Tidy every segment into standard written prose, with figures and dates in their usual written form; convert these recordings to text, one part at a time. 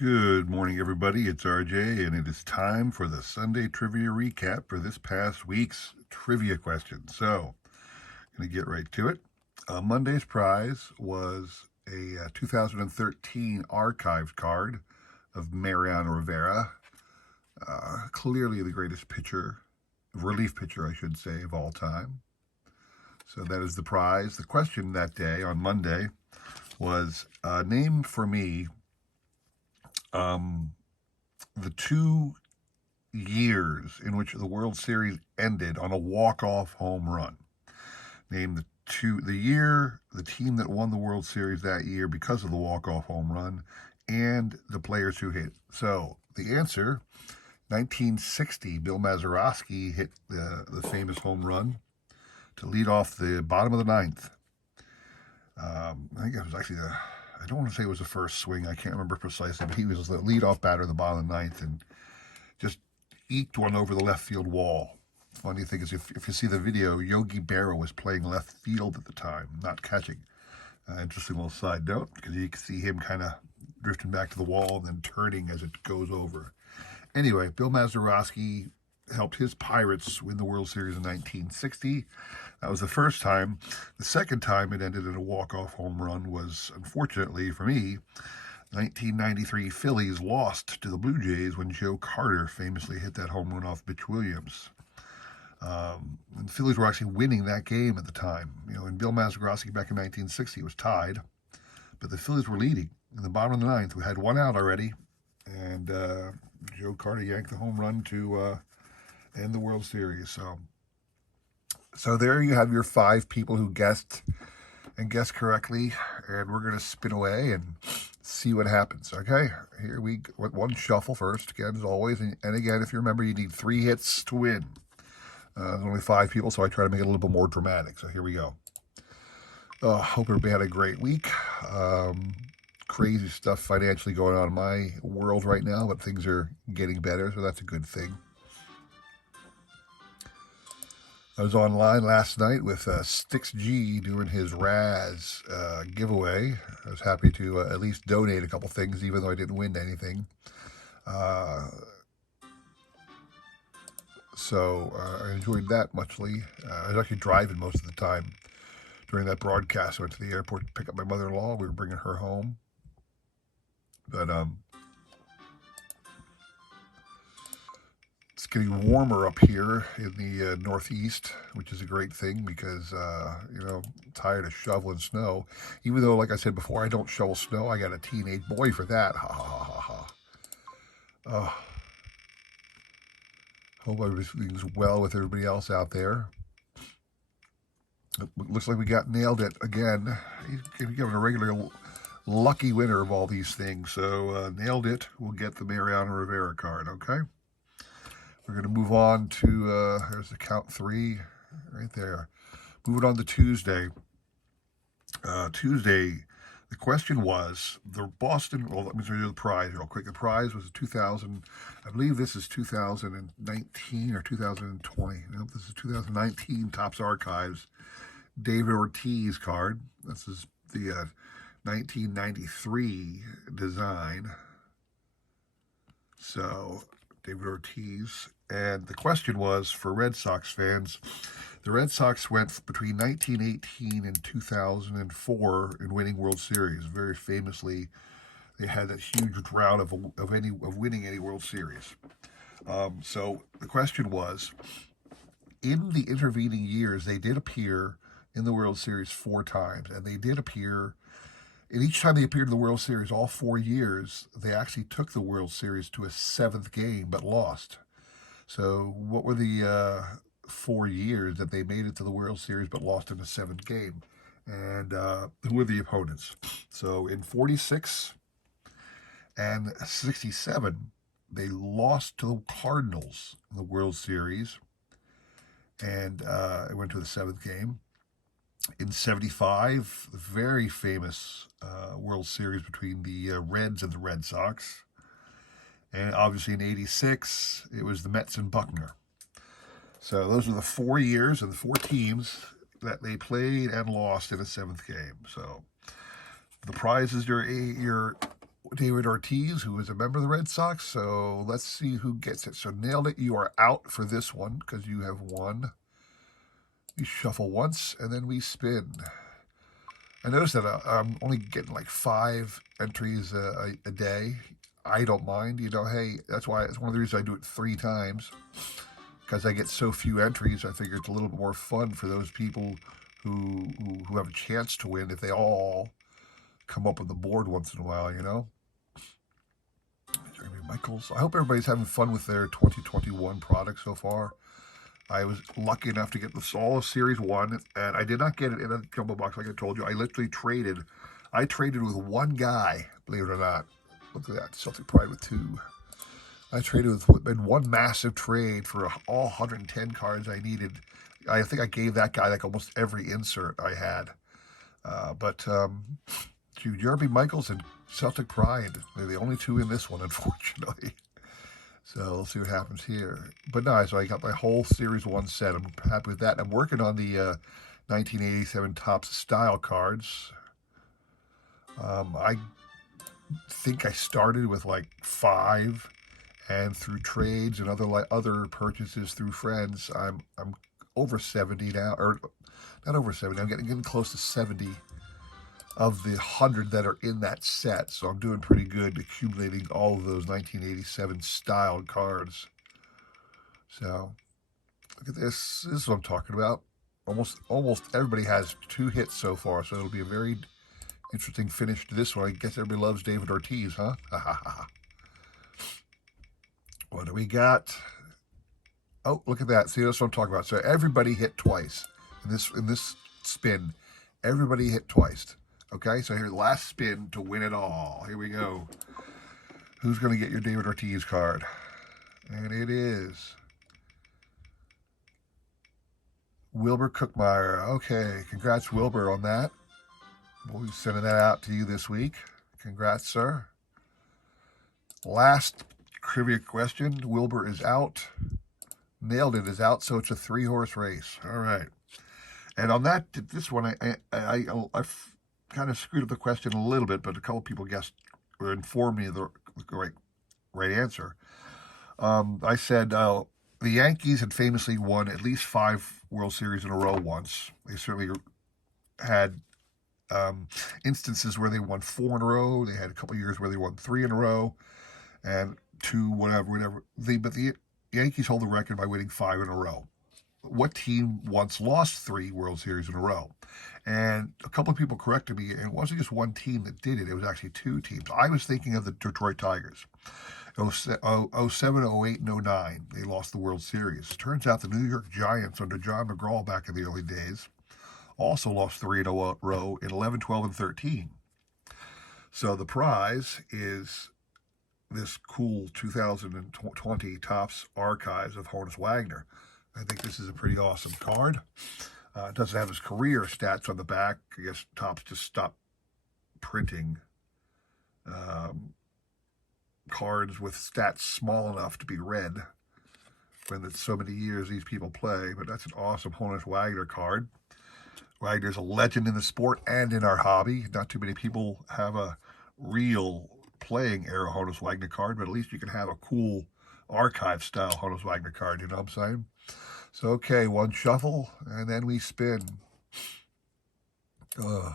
Good morning, everybody. It's RJ, and it is time for the Sunday trivia recap for this past week's trivia question. So, going to get right to it. Monday's prize was a 2013 archives card of Mariano Rivera, clearly the greatest pitcher, relief pitcher, I should say, of all time. So that is the prize. The question that day on Monday was name for me the 2 years in which the World Series ended on a walk-off home run. Name the year, the team that won the World Series that year because of the walk-off home run, and the players who hit. So the answer, 1960, Bill Mazeroski hit the famous home run to lead off the bottom of the ninth. I think it was actually I don't want to say it was the first swing. I can't remember precisely, but he was the leadoff batter at the bottom of the ninth and just eked one over the left field wall. Funny thing is, if you see the video, Yogi Berra was playing left field at the time, not catching. Interesting little side note, because you can see him kind of drifting back to the wall and then turning as it goes over. Anyway, Bill Mazeroski helped his Pirates win the World Series in 1960. That was the first time. The second time it ended in a walk-off home run was, unfortunately for me, 1993 Phillies lost to the Blue Jays when Joe Carter famously hit that home run off Mitch Williams. And the Phillies were actually winning that game at the time. And Bill Mazeroski back in 1960 was tied, but the Phillies were leading in the bottom of the ninth. We had one out already, and Joe Carter yanked the home run to end the World Series. So there you have your 5 people who guessed correctly, and we're going to spin away and see what happens. Okay, here we go. One shuffle first, again, as always. And again, if you remember, you need 3 hits to win. There's only 5 people, so I try to make it a little bit more dramatic. So here we go. Hope everybody had a great week. Crazy stuff financially going on in my world right now, but things are getting better, so that's a good thing. I was online last night with Stix G doing his Raz giveaway. I was happy to at least donate a couple things, even though I didn't win anything. So I enjoyed that muchly. I was actually driving most of the time during that broadcast. I went to the airport to pick up my mother-in-law. We were bringing her home. But it's getting warmer up here in the Northeast, which is a great thing because, I'm tired of shoveling snow. Even though, like I said before, I don't shovel snow. I got a teenage boy for that. Ha, ha, ha, ha, ha. Hope everything's well with everybody else out there. It looks like we nailed it again. He's giving a regular lucky winner of all these things. So nailed it. We'll get the Mariano Rivera card, okay? We're going to move on to, there's the count 3 right there. Moving on to Tuesday. The question was the Boston, well, let me show you the prize real quick. The prize was 2000, I believe this is 2019 or 2020. Nope, this is 2019 Topps Archives David Ortiz card. This is the 1993 design. So, David Ortiz. And the question was, for Red Sox fans, the Red Sox went between 1918 and 2004 in winning World Series. Very famously, they had that huge drought of winning any World Series. So the question was, in the intervening years, they did appear in the World Series 4 times, and they did appear. And each time they appeared in the World Series, all 4 years, they actually took the World Series to a 7th game, but lost. So what were the 4 years that they made it to the World Series, but lost in the 7th game? And who were the opponents? So in 46 and 67, they lost to the Cardinals in the World Series, and it went to the 7th game. In 75, the very famous World Series between the Reds and the Red Sox. And obviously in 86, it was the Mets and Buckner. So those are the 4 years and the 4 teams that they played and lost in a 7th game. So the prize is your David Ortiz, who is a member of the Red Sox. So let's see who gets it. So nailed it. You are out for this one because you have won. We shuffle once and then we spin. I noticed that I'm only getting like 5 entries a day. I don't mind. Hey, that's why it's one of the reasons I do it 3 times because I get so few entries. I figure it's a little bit more fun for those people who have a chance to win if they all come up on the board once in a while. Jeremy Michaels. I hope everybody's having fun with their 2021 product so far. I was lucky enough to get the all of Series 1, and I did not get it in a jumbo box like I told you. I literally traded. I traded with one guy, believe it or not. Look at that, Celtic Pride with 2. I traded in one massive trade for all 110 cards I needed. I think I gave that guy like almost every insert I had. But to Jeremy Michaels and Celtic Pride, they're the only 2 in this one, unfortunately. So we'll see what happens here. But no, so I got my whole Series 1 set. I'm happy with that. I'm working on the 1987 Topps style cards. I think I started with like 5, and through trades and other purchases through friends, I'm over 70 now, or not over 70. I'm getting close to 70 of the 100 that are in that set. So I'm doing pretty good accumulating all of those 1987 styled cards. So look at this. This is what I'm talking about. Almost everybody has 2 hits so far, so it'll be a very interesting finish to this one. I guess everybody loves David Ortiz, huh? What do we got? Oh, look at that. See, that's what I'm talking about. So everybody hit twice in this spin. Everybody hit twice. Okay, so here's the last spin to win it all. Here we go. Who's going to get your David Ortiz card? And it is Wilbur Cookmeyer. Okay, congrats, Wilbur, on that. We'll be sending that out to you this week. Congrats, sir. Last trivia question. Wilbur is out. Nailed it is out, so it's a 3-horse race. All right. And on this one, I kind of screwed up the question a little bit, but a couple people guessed or informed me of the right answer. I said the Yankees had famously won at least 5 World Series in a row once. They certainly had instances where they won 4 in a row. They had a couple years where they won 3 in a row, and 2, whatever. But the Yankees hold the record by winning 5 in a row. What team once lost 3 World Series in a row? And a couple of people corrected me, and it wasn't just one team that did it. It was actually 2 teams. I was thinking of the Detroit Tigers. 07, 08, and 09, they lost the World Series. Turns out the New York Giants under John McGraw back in the early days also lost 3 in a row in 11, 12, and 13. So the prize is this cool 2020 Topps Archives of Honus Wagner. I think this is a pretty awesome card. It doesn't have his career stats on the back. I guess Topps just stopped printing cards with stats small enough to be read when it's so many years these people play. But that's an awesome Honus Wagner card. Wagner's a legend in the sport and in our hobby. Not too many people have a real playing era Honus Wagner card, but at least you can have a cool archive style Honus Wagner card, you know what I'm saying? So, okay, 1 shuffle, and then we spin. I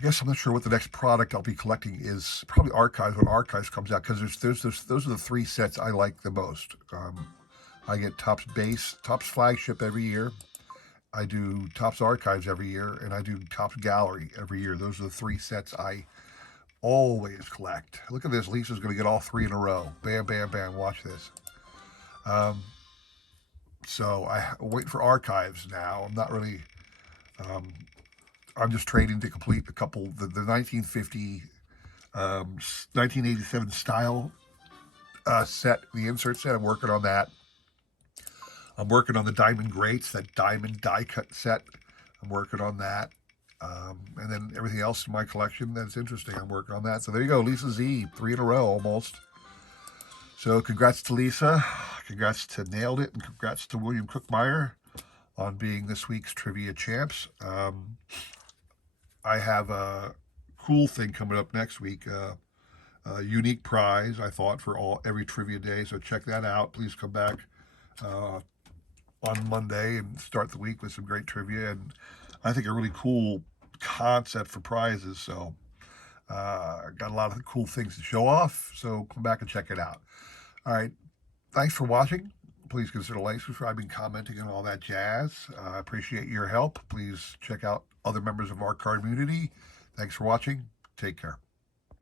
guess I'm not sure what the next product I'll be collecting is. Probably Archives when Archives comes out, because those are the 3 sets I like the most. I get Topps Base, Topps Flagship every year. I do Topps Archives every year, and I do Topps Gallery every year. Those are the 3 sets I always collect. Look at this. Lisa's going to get all 3 in a row. Bam, bam, bam. Watch this. So I'm waiting for Archives now. I'm not really. I'm just trading to complete a couple. The 1950, 1987 style set, the insert set. I'm working on that. I'm working on the Diamond Greats, that diamond die cut set. I'm working on that. And then everything else in my collection that's interesting, I'm working on that. So there you go, Lisa Z, 3 in a row almost. So congrats to Lisa, congrats to Nailed It, and congrats to William Cookmeyer on being this week's Trivia Champs. I have a cool thing coming up next week. Unique prize, I thought, for every trivia day. So check that out. Please come back uh, on Monday and start the week with some great trivia and I think a really cool concept for prizes. So got a lot of cool things to show off. So come back and check it out. All right. Thanks for watching. Please consider like, subscribing, commenting, and all that jazz. I appreciate your help. Please check out other members of our community. Thanks for watching. Take care.